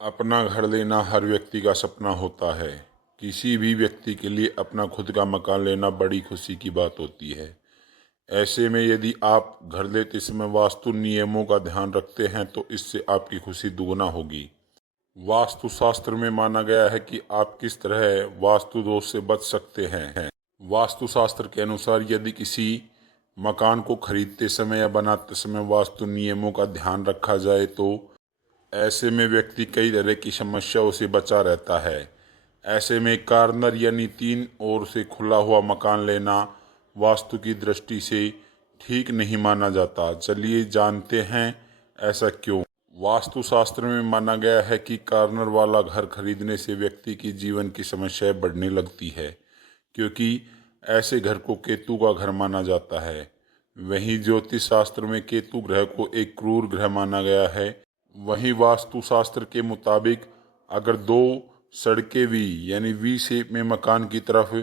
अपना घर लेना हर व्यक्ति का सपना होता है। किसी भी व्यक्ति के लिए अपना खुद का मकान लेना बड़ी खुशी की बात होती है। ऐसे में यदि आप घर लेते समय वास्तु नियमों का ध्यान रखते हैं तो इससे आपकी खुशी दुगना होगी। वास्तु शास्त्र में माना गया है कि आप किस तरह वास्तु दोष से बच सकते हैं। वास्तु शास्त्र के अनुसार यदि किसी मकान को खरीदते समय या बनाते समय वास्तु नियमों का ध्यान रखा जाए तो ऐसे में व्यक्ति कई तरह की समस्याओं से बचा रहता है। ऐसे में कॉर्नर यानी तीन ओर से खुला हुआ मकान लेना वास्तु की दृष्टि से ठीक नहीं माना जाता। चलिए जानते हैं ऐसा क्यों। वास्तु शास्त्र में माना गया है कि कॉर्नर वाला घर खरीदने से व्यक्ति की जीवन की समस्याएं बढ़ने लगती है, क्योंकि ऐसे घर को केतु का घर माना जाता है। वहीं ज्योतिष शास्त्र में केतु ग्रह को एक क्रूर ग्रह माना गया है। वहीं वास्तु शास्त्र के मुताबिक अगर दो सड़कें वी यानी वी शेप में मकान की तरफ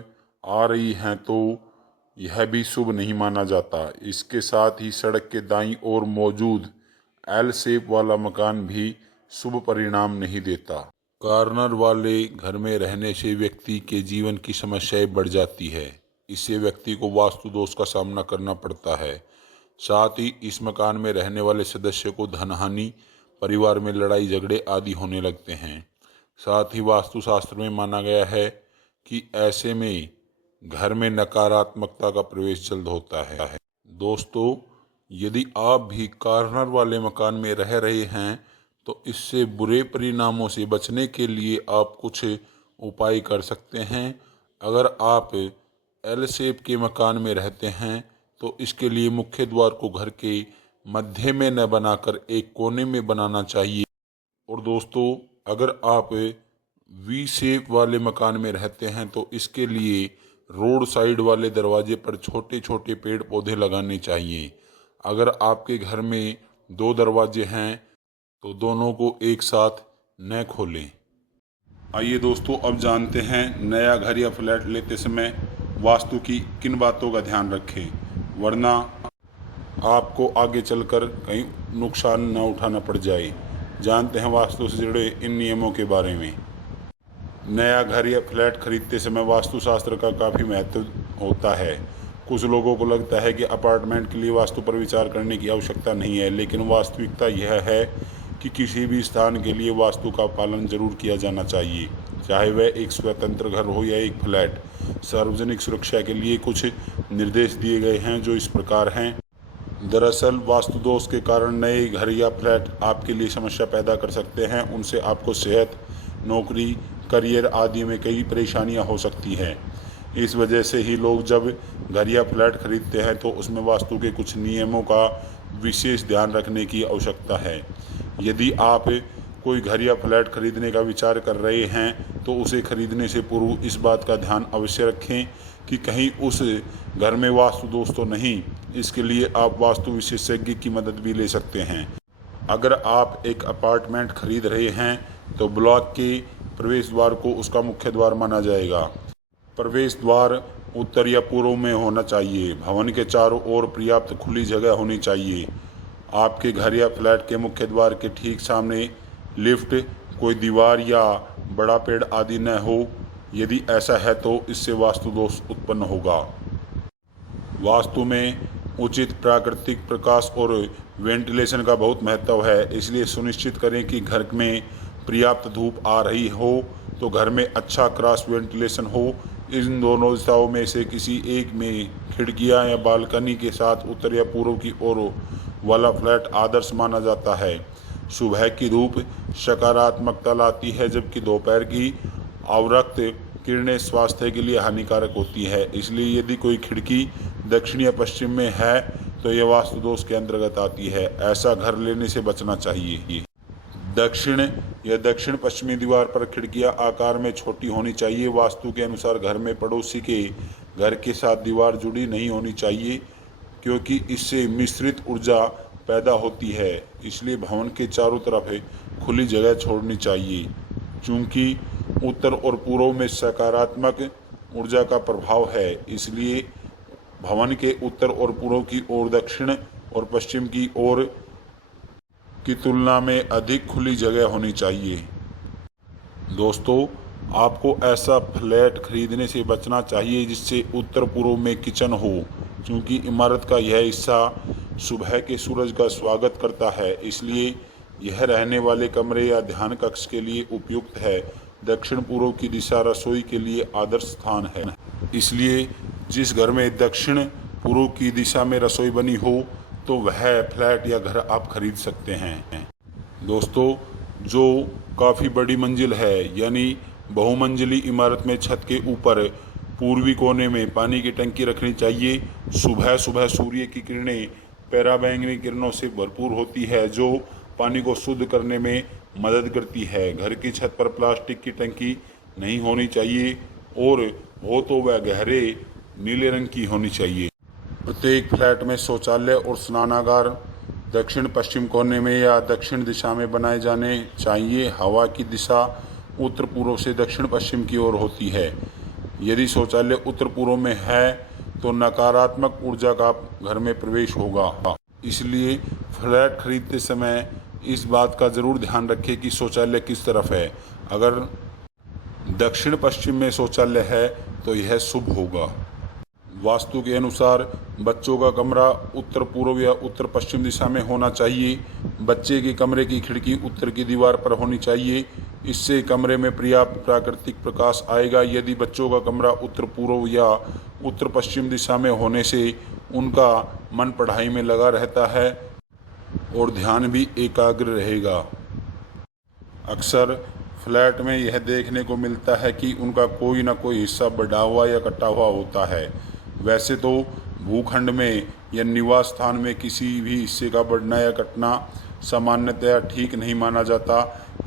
आ रही हैं तो यह भी शुभ नहीं माना जाता। इसके साथ ही सड़क के दाईं ओर मौजूद एल शेप वाला मकान भी शुभ परिणाम नहीं देता। कॉर्नर वाले घर में रहने से व्यक्ति के जीवन की समस्याएं बढ़ जाती है। इससे व्यक्ति को वास्तु दोष का सामना करना पड़ता है। साथ ही इस मकान में रहने वाले सदस्य को धनहानि, परिवार में लड़ाई झगड़े आदि होने लगते हैं। साथ ही वास्तु शास्त्र में माना गया है कि ऐसे में घर में नकारात्मकता का प्रवेश जल्द होता है। दोस्तों, यदि आप भी कॉर्नर वाले मकान में रह रहे हैं तो इससे बुरे परिणामों से बचने के लिए आप कुछ उपाय कर सकते हैं। अगर आप एल शेप के मकान में रहते हैं तो इसके लिए मुख्य द्वार को घर के मध्य में न बनाकर एक कोने में बनाना चाहिए। और दोस्तों, अगर आप वी शेप वाले मकान में रहते हैं तो इसके लिए रोड साइड वाले दरवाजे पर छोटे छोटे पेड़ पौधे लगाने चाहिए। अगर आपके घर में दो दरवाजे हैं तो दोनों को एक साथ न खोलें। आइए दोस्तों, अब जानते हैं नया घर या फ्लैट लेते समय वास्तु की किन बातों का ध्यान रखें, वरना आपको आगे चलकर कहीं नुकसान न उठाना पड़ जाए। जानते हैं वास्तु से जुड़े इन नियमों के बारे में। नया घर या फ्लैट खरीदते समय वास्तु शास्त्र का काफ़ी महत्व होता है। कुछ लोगों को लगता है कि अपार्टमेंट के लिए वास्तु पर विचार करने की आवश्यकता नहीं है, लेकिन वास्तविकता यह है कि किसी भी स्थान के लिए वास्तु का पालन जरूर किया जाना चाहिए, चाहे वह एक स्वतंत्र घर हो या एक फ्लैट। सार्वजनिक सुरक्षा के लिए कुछ निर्देश दिए गए हैं जो इस प्रकार हैं। दरअसल वास्तु दोष के कारण नए घर या फ्लैट आपके लिए समस्या पैदा कर सकते हैं। उनसे आपको सेहत, नौकरी, करियर आदि में कई परेशानियां हो सकती हैं। इस वजह से ही लोग जब घर या फ्लैट खरीदते हैं तो उसमें वास्तु के कुछ नियमों का विशेष ध्यान रखने की आवश्यकता है। यदि आप कोई घर या फ्लैट खरीदने का विचार कर रहे हैं तो उसे खरीदने से पूर्व इस बात का ध्यान अवश्य रखें कि कहीं उस घर में वास्तु दोष तो नहीं। इसके लिए आप वास्तु विशेषज्ञ की मदद भी ले सकते हैं। अगर आप एक अपार्टमेंट खरीद रहे हैं तो ब्लॉक के प्रवेश द्वार को उसका मुख्य द्वार माना जाएगा। प्रवेश द्वार उत्तर या पूर्व में होना चाहिए। भवन के चारों ओर पर्याप्त खुली जगह होनी चाहिए। आपके घर या फ्लैट के मुख्य द्वार के ठीक सामने लिफ्ट, कोई दीवार या बड़ा पेड़ आदि न हो। यदि ऐसा है तो इससे वास्तु दोष उत्पन्न होगा। वास्तु में उचित प्राकृतिक प्रकाश और वेंटिलेशन का बहुत महत्व है, इसलिए सुनिश्चित करें कि घर में पर्याप्त धूप आ रही हो तो घर में अच्छा क्रॉस वेंटिलेशन हो। इन दोनों दिशाओं में से किसी एक में खिड़कियां या बालकनी के साथ उत्तर या पूर्व की ओर वाला फ्लैट आदर्श माना जाता है। सुबह की धूप सकारात्मकता लाती है, जबकि दोपहर की अवरक्त किरणें स्वास्थ्य के लिए हानिकारक होती है। इसलिए यदि कोई खिड़की दक्षिण या पश्चिम में है तो यह वास्तु दोष के अंतर्गत आती है। ऐसा घर लेने से बचना चाहिए। दक्षिण या दक्षिण पश्चिमी दीवार पर खिड़कियां आकार में छोटी होनी चाहिए। वास्तु के अनुसार घर में पड़ोसी के घर के साथ दीवार जुड़ी नहीं होनी चाहिए, क्योंकि इससे मिश्रित ऊर्जा पैदा होती है। इसलिए भवन के चारों तरफ खुली जगह छोड़नी चाहिए। चूंकि उत्तर और पूर्व में सकारात्मक ऊर्जा का प्रभाव है, इसलिए भवन के उत्तर और पूर्व की ओर, दक्षिण और पश्चिम की ओर की तुलना में अधिक खुली जगह होनी चाहिए। दोस्तों, आपको ऐसा फ्लैट खरीदने से बचना चाहिए जिससे उत्तर पूर्व में किचन हो, क्योंकि इमारत का यह हिस्सा सुबह के सूरज का स्वागत करता है, इसलिए यह रहने वाले कमरे या ध्यान कक्ष के लिए उपयुक्त है। दक्षिण पूर्व की दिशा रसोई के लिए आदर्श स्थान है, इसलिए जिस घर में दक्षिण पूर्व की दिशा में रसोई बनी हो तो वह फ्लैट या घर आप खरीद सकते हैं। दोस्तों, जो काफ़ी बड़ी मंजिल है यानी बहुमंजिली इमारत में छत के ऊपर पूर्वी कोने में पानी की टंकी रखनी चाहिए। सुबह सुबह सूर्य की किरणें पराबैंगनी किरणों से भरपूर होती है जो पानी को शुद्ध करने में मदद करती है। घर की छत पर प्लास्टिक की टंकी नहीं होनी चाहिए और हो तो वह गहरे नीले रंग की होनी चाहिए। प्रत्येक फ्लैट में शौचालय और स्नानागार दक्षिण पश्चिम कोने में या दक्षिण दिशा में बनाए जाने चाहिए। हवा की दिशा उत्तर पूर्व से दक्षिण पश्चिम की ओर होती है। यदि शौचालय उत्तर पूर्व में है तो नकारात्मक ऊर्जा का घर में प्रवेश होगा, इसलिए फ्लैट खरीदते समय इस बात का ज़रूर ध्यान रखें कि शौचालय किस तरफ है। अगर दक्षिण पश्चिम में शौचालय है तो यह शुभ होगा। वास्तु के अनुसार बच्चों का कमरा उत्तर पूर्व या उत्तर पश्चिम दिशा में होना चाहिए। बच्चे के कमरे की खिड़की उत्तर की दीवार पर होनी चाहिए, इससे कमरे में पर्याप्त प्राकृतिक प्रकाश आएगा। यदि बच्चों का कमरा उत्तर पूर्व या उत्तर पश्चिम दिशा में होने से उनका मन पढ़ाई में लगा रहता है और ध्यान भी एकाग्र रहेगा। अक्सर फ्लैट में यह देखने को मिलता है कि उनका कोई ना कोई हिस्सा बढ़ा हुआ या कटा हुआ होता है। वैसे तो भूखंड में या निवास स्थान में किसी भी हिस्से का बढ़ना या कटना सामान्यतया ठीक नहीं माना जाता,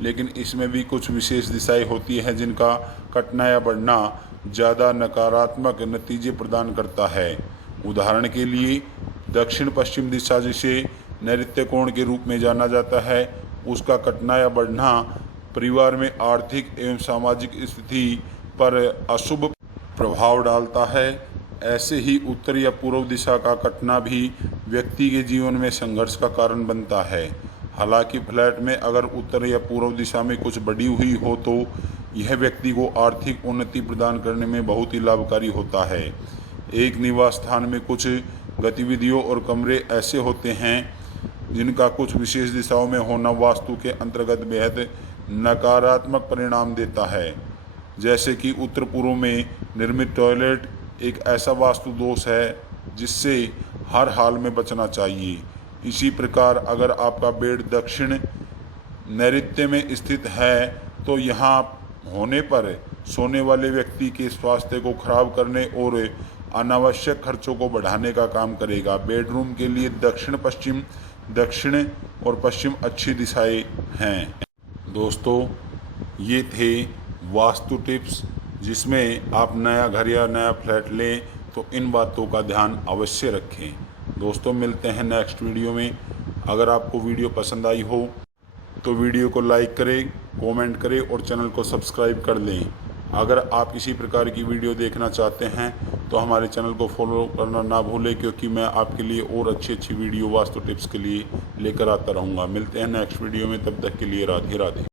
लेकिन इसमें भी कुछ विशेष दिशाएं होती हैं जिनका कटना या बढ़ना ज़्यादा नकारात्मक नतीजे प्रदान करता है। उदाहरण के लिए दक्षिण पश्चिम दिशा, जिसे नैऋत्य कोण के रूप में जाना जाता है, उसका कटना या बढ़ना परिवार में आर्थिक एवं सामाजिक स्थिति पर अशुभ प्रभाव डालता है। ऐसे ही उत्तर या पूर्व दिशा का कटना भी व्यक्ति के जीवन में संघर्ष का कारण बनता है। हालांकि फ्लैट में अगर उत्तर या पूर्व दिशा में कुछ बढ़ी हुई हो तो यह व्यक्ति को आर्थिक उन्नति प्रदान करने में बहुत ही लाभकारी होता है। एक निवास स्थान में कुछ गतिविधियों और कमरे ऐसे होते हैं जिनका कुछ विशेष दिशाओं में होना वास्तु के अंतर्गत बेहद नकारात्मक परिणाम देता है। जैसे कि उत्तर पूर्व में निर्मित टॉयलेट एक ऐसा वास्तु दोष है जिससे हर हाल में बचना चाहिए। इसी प्रकार अगर आपका बेड दक्षिण नैऋत्य में स्थित है तो यहाँ होने पर सोने वाले व्यक्ति के स्वास्थ्य को खराब करने और अनावश्यक खर्चों को बढ़ाने का काम करेगा। बेडरूम के लिए दक्षिण और पश्चिम अच्छी दिशाएं हैं। दोस्तों, ये थे वास्तु टिप्स, जिसमें आप नया घर या नया फ्लैट लें तो इन बातों का ध्यान अवश्य रखें। दोस्तों, मिलते हैं नेक्स्ट वीडियो में। अगर आपको वीडियो पसंद आई हो तो वीडियो को लाइक करें, कमेंट करें और चैनल को सब्सक्राइब कर लें। अगर आप इसी प्रकार की वीडियो देखना चाहते हैं तो हमारे चैनल को फॉलो करना ना भूलें, क्योंकि मैं आपके लिए और अच्छी वीडियो वास्तु टिप्स के लिए लेकर आता रहूँगा। मिलते हैं नेक्स्ट वीडियो में, तब तक के लिए राधे राधे।